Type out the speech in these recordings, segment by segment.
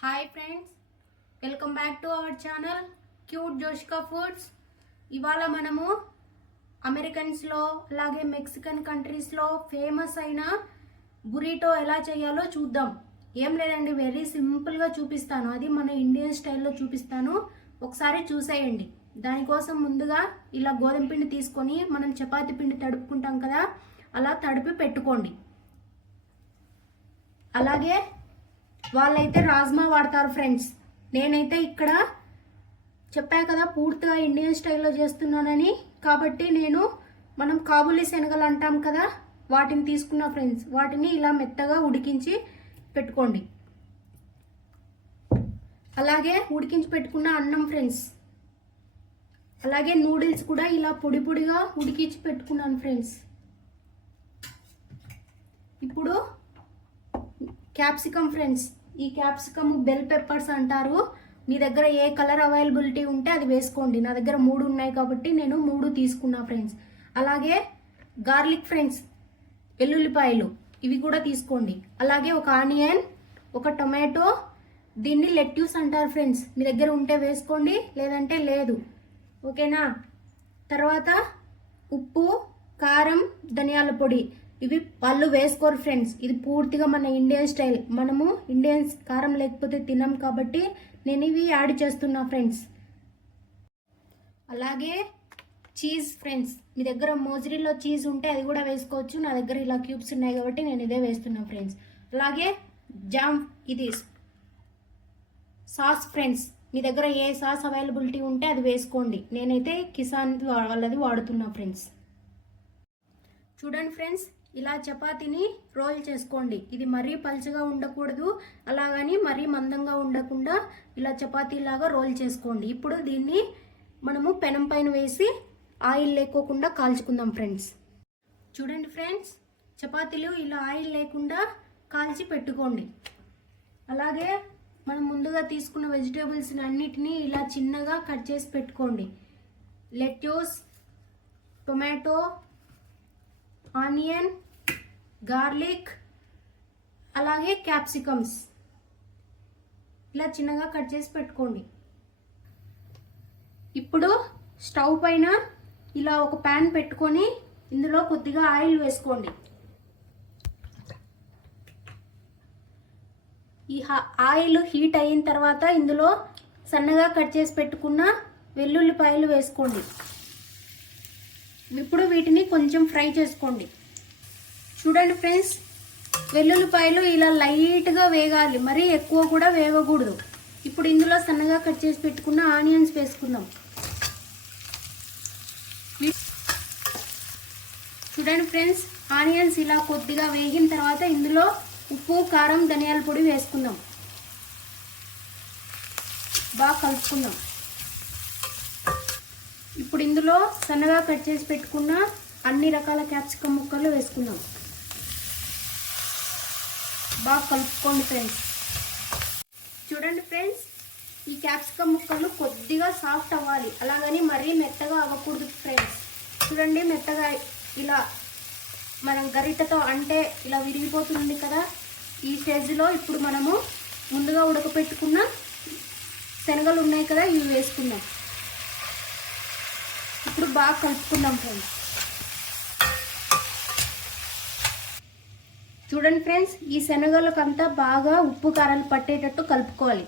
Hi friends, welcome back to our channel cute Joshika foods. ఇవాళ మనము అమెరికన్స్లో అలాగే మెక్సికన్ కంట్రీస్లో ఫేమస్ అయిన బురిటో ఎలా చేయాలో చూద్దాం. ఏం లేదండి, వెరీ సింపుల్గా చూపిస్తాను. అది మన ఇండియన్ స్టైల్లో చూపిస్తాను, ఒకసారి చూసేయండి. దానికోసం ముందుగా ఇలా గోధుమ పిండి తీసుకొని మనం చపాతీ పిండి తడుపుకుంటాం కదా, అలా తడిపి పెట్టుకోండి. అలాగే వాళ్ళైతే రాజ్మా వాడతారు ఫ్రెండ్స్. నేనైతే ఇక్కడ చెప్పా కదా పూర్తిగా ఇండియన్ స్టైల్లో చేస్తున్నానని, కాబట్టి మనం కాబూలీ శనగలు అంటాం కదా, వాటిని తీసుకున్నా ఫ్రెండ్స్. వాటిని ఇలా మెత్తగా ఉడికించి పెట్టుకోండి. అలాగే ఉడికించి పెట్టుకున్న అన్నం ఫ్రెండ్స్. అలాగే నూడిల్స్ కూడా ఇలా పొడి పొడిగా ఉడికించి పెట్టుకున్నాను ఫ్రెండ్స్. ఇప్పుడు క్యాప్సికమ్ ఫ్రెండ్స్. ఈ క్యాప్సికమ్ బెల్ పెప్పర్స్ అంటారు. మీ దగ్గర ఏ కలర్ అవైలబిలిటీ ఉంటే అది వేసుకోండి. నా దగ్గర 3 ఉన్నాయి కాబట్టి నేను 3 తీసుకున్నా ఫ్రెండ్స్. అలాగే గార్లిక్ ఫ్రెండ్స్, వెల్లుల్లిపాయలు ఇవి కూడా తీసుకోండి. అలాగే ఒక ఆనియన్, ఒక టొమాటో, దీన్ని లెట్యూస్ అంటారు ఫ్రెండ్స్. మీ దగ్గర ఉంటే వేసుకోండి, లేదంటే లేదు. ఓకేనా? తర్వాత ఉప్పు, కారం, ధనియాల పొడి ఇవి వాళ్ళు వేసుకోరు ఫ్రెండ్స్. ఇది పూర్తిగా మన ఇండియన్ స్టైల్. మనము ఇండియన్స్ కారం లేకపోతే తినం కాబట్టి నేను ఇవి యాడ్ చేస్తున్నా ఫ్రెండ్స్. అలాగే చీజ్ ఫ్రెండ్స్. మీ దగ్గర మోజరీలో చీజ్ ఉంటే అది కూడా వేసుకోవచ్చు. నా దగ్గర ఇలా క్యూబ్స్ ఉన్నాయి కాబట్టి నేను ఇదే వేస్తున్నా ఫ్రెండ్స్. అలాగే జామ్, ఇది సాస్ ఫ్రెండ్స్. మీ దగ్గర ఏ సాస్ అవైలబిలిటీ ఉంటే అది వేసుకోండి. నేనైతే కిసాన్ వాళ్ళది వాడుతున్నా ఫ్రెండ్స్. చూడండి ఫ్రెండ్స్, ఇలా చపాతీని రోల్ చేసుకోండి. ఇది మరీ పల్చగా ఉండకూడదు, అలాగని మరీ మందంగా ఉండకుండా ఇలా చపాతీలాగా రోల్ చేసుకోండి. ఇప్పుడు దీన్ని మనము పెనం పైన వేసి ఆయిల్ లేకోకుండా కాల్చుకుందాం ఫ్రెండ్స్. చూడండి ఫ్రెండ్స్, చపాతీలు ఇలా ఆయిల్ లేకుండా కాల్చి పెట్టుకోండి. అలాగే మనం ముందుగా తీసుకున్న వెజిటేబుల్స్ అన్నిటినీ ఇలా చిన్నగా కట్ చేసి పెట్టుకోండి. లెట్యూస్, టొమాటో, ఆనియన్, గార్లిక్, అలాగే క్యాప్సికమ్స్ ఇలా చిన్నగా కట్ చేసి పెట్టుకోండి. ఇప్పుడు స్టవ్ పైన ఇలా ఒక ప్యాన్ పెట్టుకొని ఇందులో కొద్దిగా ఆయిల్ వేసుకోండి. ఈ ఆయిల్ హీట్ అయిన తర్వాత ఇందులో సన్నగా కట్ చేసి పెట్టుకున్న వెల్లుల్లిపాయలు వేసుకోండి. ఇప్పుడు వీటిని కొంచెం ఫ్రై చేసుకోండి. చూడండి ఫ్రెండ్స్, వెల్లుల్లిపాయలు ఇలా లైట్గా వేగాలి, మరీ ఎక్కువ కూడా వేగకూడదు. ఇప్పుడు ఇందులో సన్నగా కట్ చేసి పెట్టుకున్న ఆనియన్స్ వేసుకుందాం. చూడండి ఫ్రెండ్స్, ఆనియన్స్ ఇలా కొద్దిగా వేగిన తర్వాత ఇందులో ఉప్పు, కారం, ధనియాల పొడి వేసుకుందాం. బాగా కలుపుకుందాం. ఇప్పుడు ఇందులో సన్నగా కట్ చేసి పెట్టుకున్న అన్ని రకాల క్యాప్సికమ్ ముక్కలు వేసుకుందాం. బాగా కలుపుకోండి ఫ్రెండ్స్. చూడండి ఫ్రెండ్స్, ఈ క్యాప్సికమ్ ముక్కలు కొద్దిగా సాఫ్ట్ అవ్వాలి, అలాగని మరీ మెత్తగా అవ్వకూడదు ఫ్రెండ్స్. చూడండి, మెత్తగా ఇలా మనం గరిటెతో అంటే ఇలా విరిగిపోతుంది కదా, ఈ స్టేజ్లో ఇప్పుడు మనము ముందుగా ఉడకపెట్టుకున్న శనగలు ఉన్నాయి కదా, ఇవి వేసుకుందాం. ఇప్పుడు బాగా కలుపుకుందాం ఫ్రెండ్స్. చూడండి ఫ్రెండ్స్, ఈ శనగలకంతా బాగా ఉప్పు కారాలు పట్టేటట్టు కలుపుకోవాలి.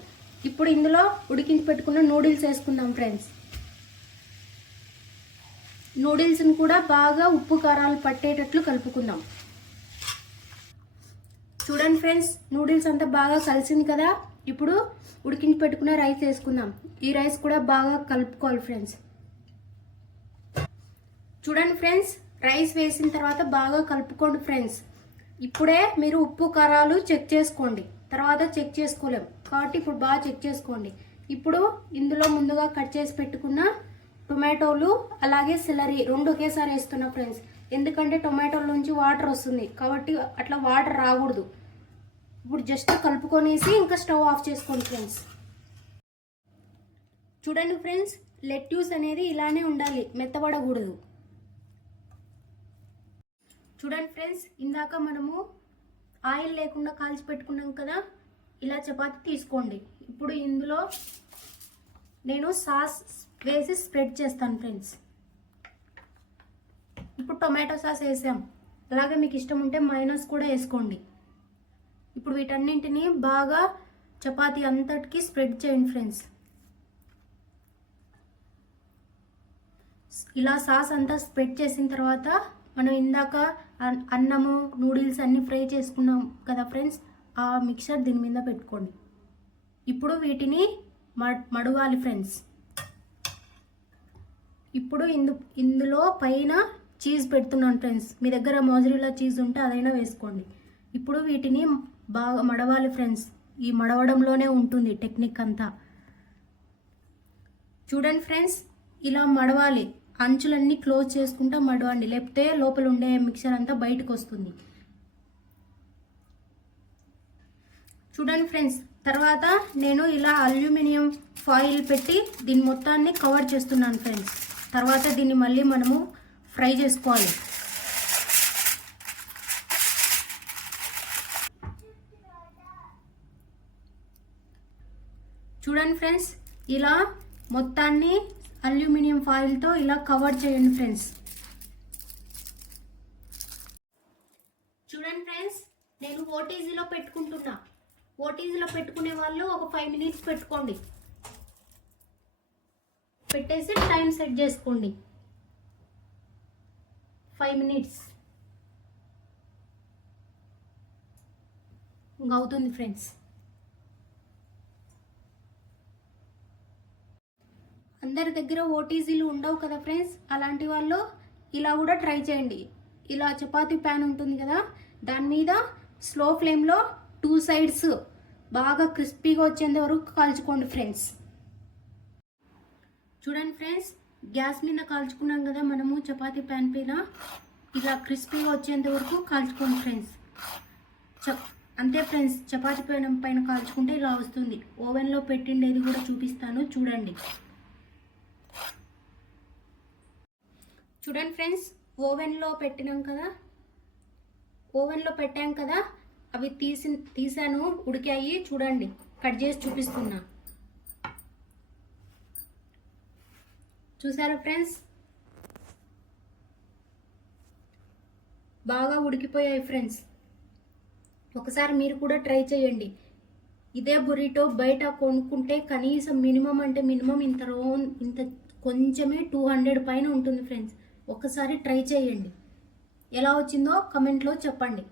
ఇప్పుడు ఇందులో ఉడికించి పెట్టుకున్న నూడిల్స్ వేసుకుందాం ఫ్రెండ్స్. నూడిల్స్ని కూడా బాగా ఉప్పు కారాలు పట్టేటట్లు కలుపుకుందాం. చూడండి ఫ్రెండ్స్, నూడిల్స్ అంతా బాగా కలిసింది కదా. ఇప్పుడు ఉడికించి పెట్టుకున్న రైస్ వేసుకుందాం. ఈ రైస్ కూడా బాగా కలుపుకోవాలి ఫ్రెండ్స్. చూడండి ఫ్రెండ్స్, రైస్ వేసిన తర్వాత బాగా కలుపుకోండి ఫ్రెండ్స్. ఇప్పుడే మీరు ఉప్పు కారాలు చెక్ చేసుకోండి, తర్వాత చెక్ చేసుకోలేం కాబట్టి ఇప్పుడు బాగా చెక్ చేసుకోండి. ఇప్పుడు ఇందులో ముందుగా కట్ చేసి పెట్టుకున్న టొమాటోలు అలాగే సెలరీ 2 ఒకేసారి వేస్తున్నా ఫ్రెండ్స్. ఎందుకంటే టొమాటోల నుంచి వాటర్ వస్తుంది కాబట్టి అట్లా వాటర్ రాకూడదు. ఇప్పుడు జస్ట్ కలుపుకొనేసి ఇంకా స్టవ్ ఆఫ్ చేసుకోండి ఫ్రెండ్స్. చూడండి ఫ్రెండ్స్, లెట్యూస్ అనేది ఇలానే ఉండాలి, మెత్తబడకూడదు. చూడండి ఫ్రెండ్స్, ఇందాక మనము ఆయిల్ లేకుండా కాల్చి పెట్టుకున్నాం కదా, ఇలా చపాతీ తీసుకోండి. ఇప్పుడు ఇందులో నేను సాస్ వేసి స్ప్రెడ్ చేస్తాను ఫ్రెండ్స్. ఇప్పుడు టొమాటో సాస్ వేసాం, అలాగే మీకు ఇష్టం ఉంటే మైనస్ కూడా వేసుకోండి. ఇప్పుడు వీటన్నింటినీ బాగా చపాతీ అంతటికి స్ప్రెడ్ చేయండి ఫ్రెండ్స్. ఇలా సాస్ అంతా స్ప్రెడ్ చేసిన తర్వాత మనం ఇందాక అన్నము నూడిల్స్ అన్నీ ఫ్రై చేసుకున్నాం కదా ఫ్రెండ్స్, ఆ మిక్చర్ దీని మీద పెట్టుకోండి. ఇప్పుడు వీటిని మడవాలి ఫ్రెండ్స్. ఇప్పుడు ఇందులో పైన చీజ్ పెడుతున్నాను ఫ్రెండ్స్. మీ దగ్గర మోజరెల్లా చీజ్ ఉంటే అదైనా వేసుకోండి. ఇప్పుడు వీటిని బాగా మడవాలి ఫ్రెండ్స్. ఈ మడవడంలోనే ఉంటుంది టెక్నిక్ అంతా. చూడండి ఫ్రెండ్స్, ఇలా మడవాలి. అంచులన్నీ క్లోజ్ చేసుకుంటా మడవండి, లేకపోతే లోపల ఉండే మిక్చర్ అంతా బయటకు వస్తుంది. చూడండి ఫ్రెండ్స్, తర్వాత నేను ఇలా అల్యూమినియం ఫాయిల్ పెట్టి దీని మొత్తాన్ని కవర్ చేస్తున్నాను ఫ్రెండ్స్. తర్వాత దీన్ని మళ్ళీ మనము ఫ్రై చేసుకోవాలి. చూడండి ఫ్రెండ్స్, ఇలా మొత్తాన్ని అల్యూమినియం ఫాయిల్తో ఇలా కవర్ చేయండి ఫ్రెండ్స్. చూడండి ఫ్రెండ్స్, నేను ఓటీజీలో పెట్టుకుంటున్నా. ఓటీజీలో పెట్టుకునే వాళ్ళు ఒక 5 minutes పెట్టుకోండి. పెట్టేసి టైం సెట్ చేసుకోండి. 5 minutes ఇంకా అవుతుంది ఫ్రెండ్స్. అందరి దగ్గర ఓటీజీలు ఉండవు కదా ఫ్రెండ్స్, అలాంటి వాళ్ళు ఇలా కూడా ట్రై చేయండి. ఇలా చపాతీ ప్యాన్ ఉంటుంది కదా, దాని మీద స్లో ఫ్లేమ్లో 2 sides బాగా క్రిస్పీగా వచ్చేంత వరకు కాల్చుకోండి ఫ్రెండ్స్. చూడండి ఫ్రెండ్స్, గ్యాస్ మీద కాల్చుకున్నాం కదా మనము చపాతీ ప్యాన్ పైన, ఇలా క్రిస్పీగా వచ్చేంత వరకు కాల్చుకోండి ఫ్రెండ్స్. అంతే ఫ్రెండ్స్, చపాతీ పైన కాల్చుకుంటే ఇలా వస్తుంది. ఓవెన్లో పెట్టిండేది కూడా చూపిస్తాను చూడండి. చూడండి ఫ్రెండ్స్, ఓవెన్లో పెట్టాం కదా, అవి తీసాను, ఉడికాయి. చూడండి, కట్ చేసి చూపిస్తున్నా. చూసారా ఫ్రెండ్స్, బాగా ఉడికిపోయాయి ఫ్రెండ్స్. ఒకసారి మీరు కూడా ట్రై చేయండి. ఇదే బురిటో బయట కొనుక్కుంటే కనీసం మినిమం అంటే మినిమం ఇంత కొంచెమే 200 పైన ఉంటుంది ఫ్రెండ్స్. ఒక్కసారి ట్రై చేయండి. ఎలా వచ్చిందో కమెంట్లో చెప్పండి.